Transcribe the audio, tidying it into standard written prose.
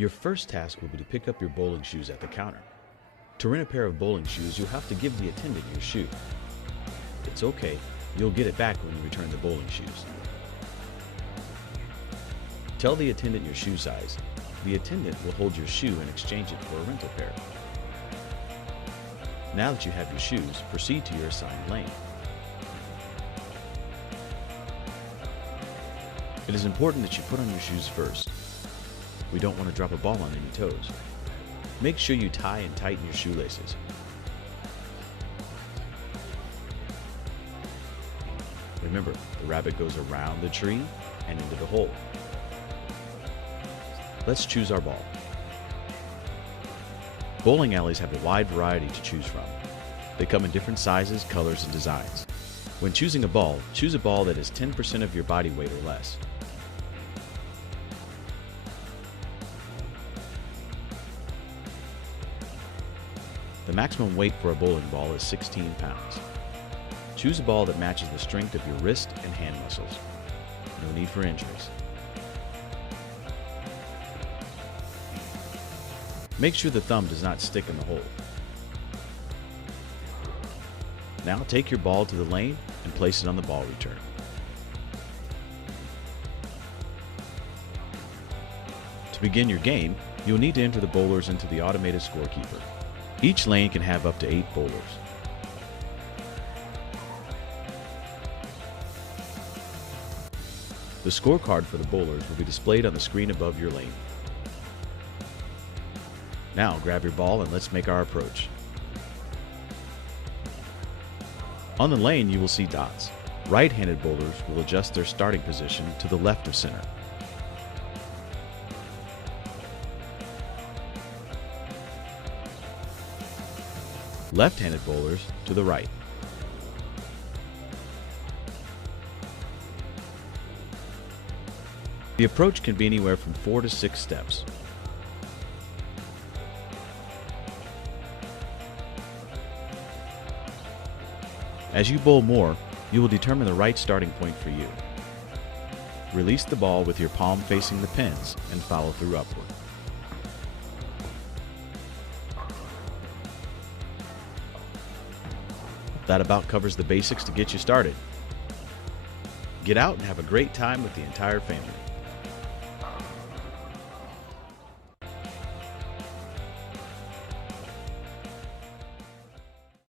Your first task will be to pick up your bowling shoes at the counter. To rent a pair of bowling shoes, you'll have to give the attendant your shoe. It's okay, you'll get it back when you return the bowling shoes. Tell the attendant your shoe size. The attendant will hold your shoe and exchange it for a rental pair. Now that you have your shoes, proceed to your assigned lane. It is important that you put on your shoes first. We don't want to drop a ball on any toes. Make sure you tie and tighten your shoelaces. Remember, the rabbit goes around the tree and into the hole. Let's choose our ball. Bowling alleys have a wide variety to choose from. They come in different sizes, colors, and designs. When choosing a ball, choose a ball that is 10% of your body weight or less. The maximum weight for a bowling ball is 16 pounds. Choose a ball that matches the strength of your wrist and hand muscles. No need for injuries. Make sure the thumb does not stick in the hole. Now take your ball to the lane and place it on the ball return. To begin your game, you'll need to enter the bowlers into the automated scorekeeper. Each lane can have up to 8 bowlers. The scorecard for the bowlers will be displayed on the screen above your lane. Now grab your ball and let's make our approach. On the lane you will see dots. Right-handed bowlers will adjust their starting position to the left of center. Left-handed bowlers to the right. The approach can be anywhere from 4 to 6 steps. As you bowl more, you will determine the right starting point for you. Release the ball with your palm facing the pins and follow through upward. That about covers the basics to get you started. Get out and have a great time with the entire family.